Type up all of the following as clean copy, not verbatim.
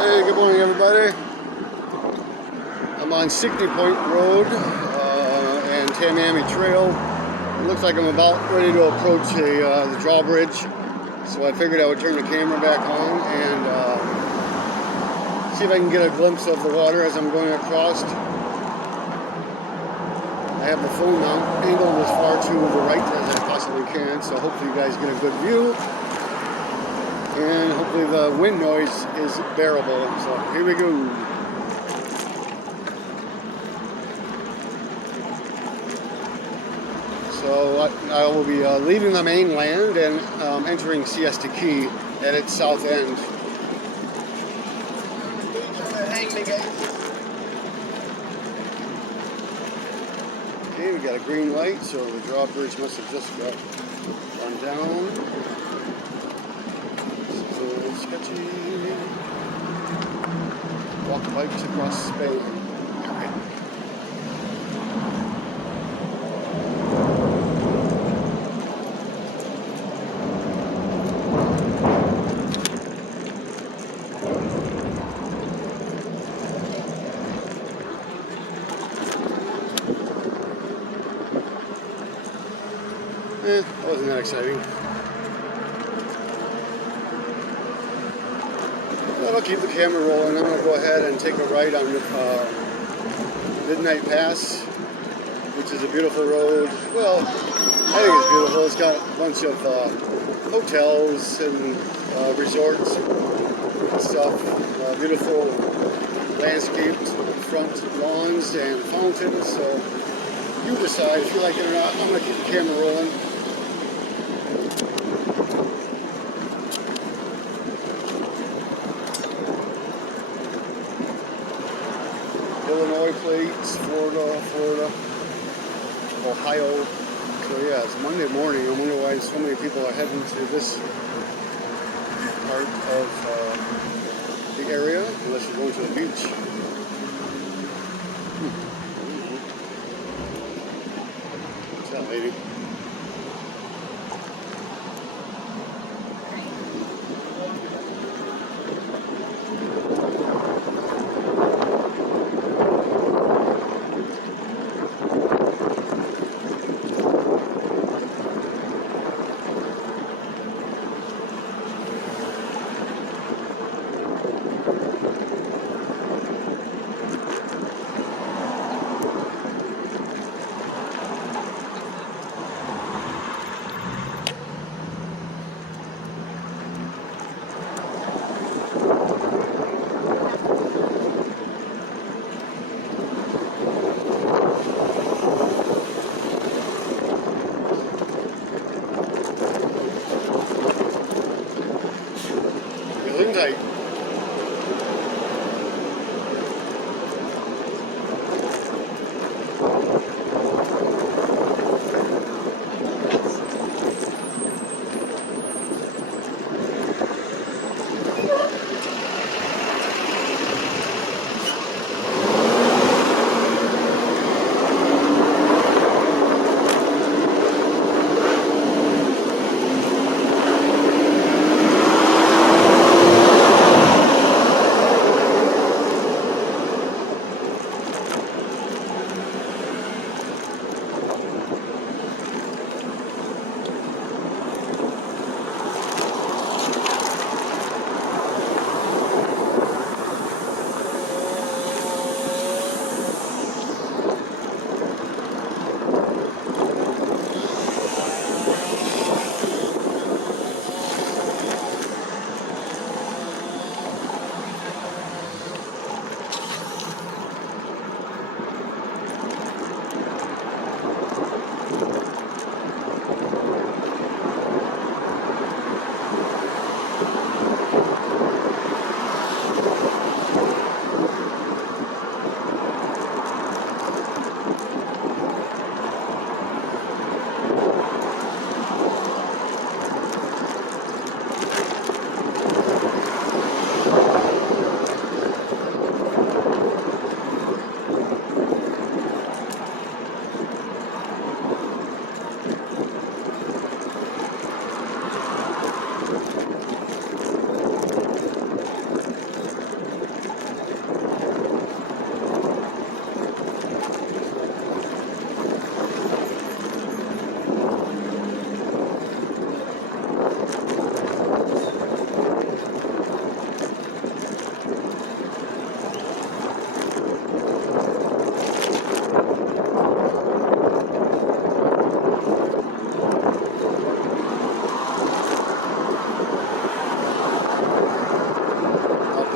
Hey, good morning everybody. I'm on Sickney Point Road and Tamiami Trail. It looks like I'm about ready to approach the drawbridge, so I figured I would turn the camera back on and see if I can get a glimpse of the water as I'm going across. I have the phone mount angled as far to the right as I possibly can, so hopefully you guys get a good view. And hopefully the wind noise is bearable. So here we go. So I will be leaving the mainland and entering Siesta Key at its south end. Okay, we got a green light, so the drawbridge must have just got gone down. Sketchy. Walk bikes across Spain. Okay. That wasn't that exciting. I'll keep the camera rolling. I'm going to go ahead and take a ride on Midnight Pass, which is a beautiful road. Well, I think it's beautiful. It's got a bunch of hotels and resorts and stuff. Beautiful landscaped front lawns and fountains. So you decide if you like it or not. I'm going to keep the camera rolling. Illinois plates, Florida, Ohio. So yeah, it's Monday morning. I wonder why so many people are heading to this part of the area, unless you're going to the beach. What's that, lady? Tight.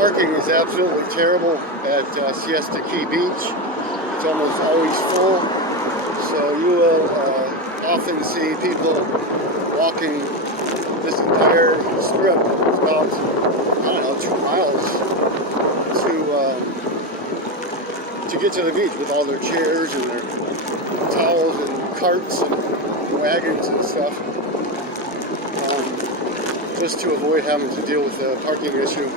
parking is absolutely terrible at Siesta Key Beach. It's almost always full, so you will often see people walking this entire strip. It's about, I don't know, 2 miles to get to the beach with all their chairs and their towels and carts and wagons and stuff, just to avoid having to deal with the parking issue.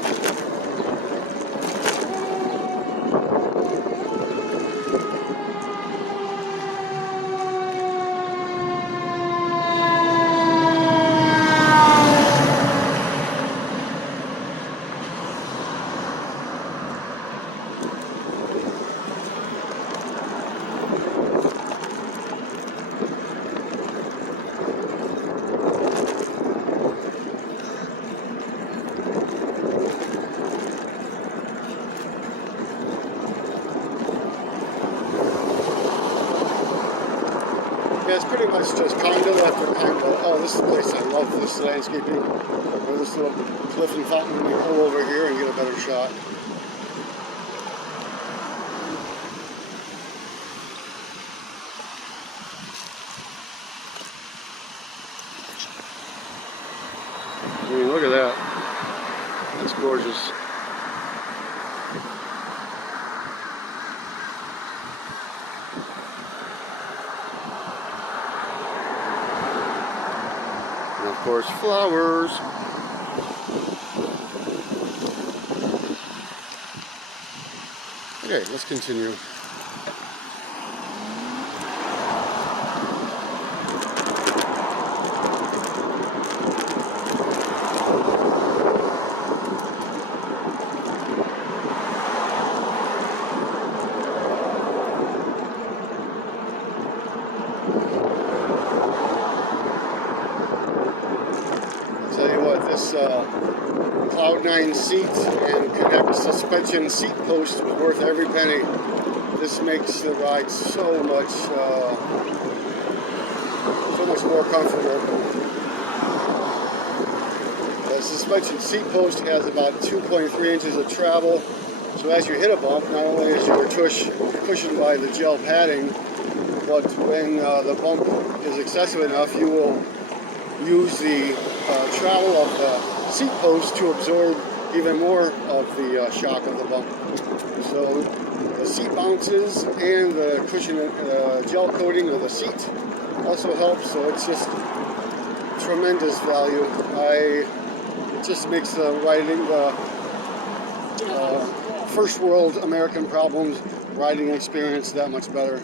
Yeah, it's pretty much just condo after condo. Oh, this is a place I love, this landscaping. Or this little cliff and fountain. We can pull over here and get a better shot. I mean, look at that. That's gorgeous. And of course, flowers. Okay, let's continue. Tell you what, this Cloud9 seat and Connect suspension seat post was worth every penny. This makes the ride so much more comfortable. The suspension seat post has about 2.3 inches of travel, so as you hit a bump, not only is your tush cushioned by the gel padding, but when the bump is excessive enough, you will use the travel of the seat post to absorb even more of the shock of the bump. So the seat bounces and the cushion gel coating of the seat also helps, so it's just tremendous value. It just makes the riding, first world American problems riding experience that much better.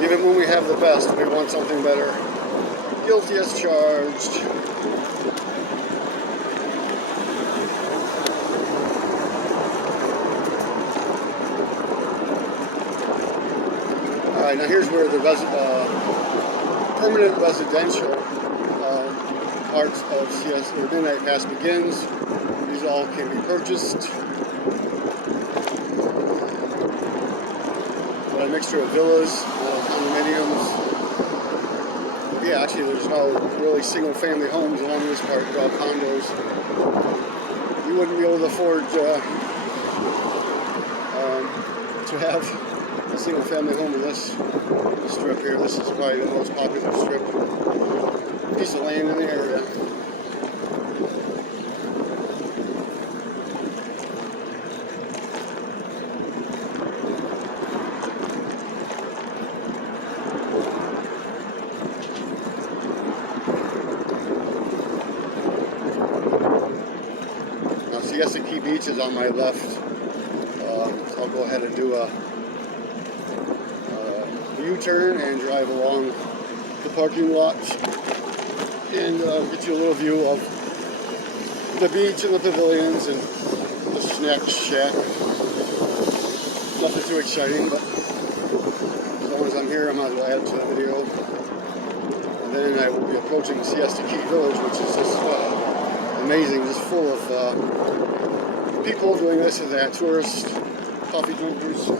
Even when we have the best, we want something better. Guilty as charged. Alright, now here's where the permanent residential parts of Siesta or Midnight Pass begins. These all can be purchased. A mixture of villas, condominiums. Yeah, actually there's no really single family homes along this part, they're all condos. You wouldn't be able to afford to have a single family home in this strip here. This is probably the most popular strip. Piece of land in the area. Siesta Key Beach is on my left. I'll go ahead and do a U-turn and drive along the parking lot and get you a little view of the beach and the pavilions and the snack shack. Nothing too exciting, but as long as I'm here, I might as well add to the video. And then I will be approaching Siesta Key Village, which is just amazing, just full of people doing this and that, tourists, coffee drinkers,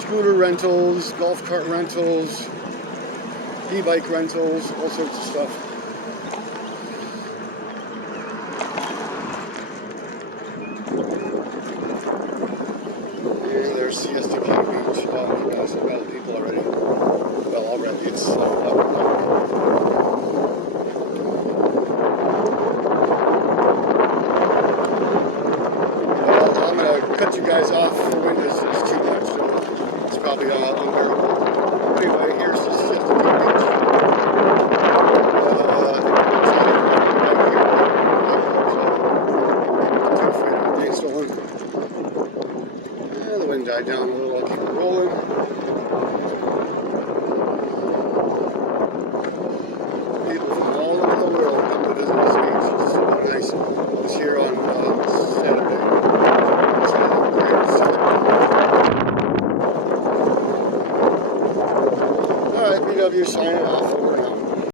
scooter rentals, golf cart rentals, e-bike rentals, all sorts of stuff. Here, there's Siesta Key Beach. Oh, there's a lot of people already. Well, already it's I'm gonna cut you guys off. The wind is too much, so it's probably unbearable. Anyway, here's the Siesta Key Beach. Too afraid of being stolen. The wind died down a little. I'll keep it rolling. People from all over the world come to visit this beach. It's super nice. I was here on Saturday. Alright, BW signing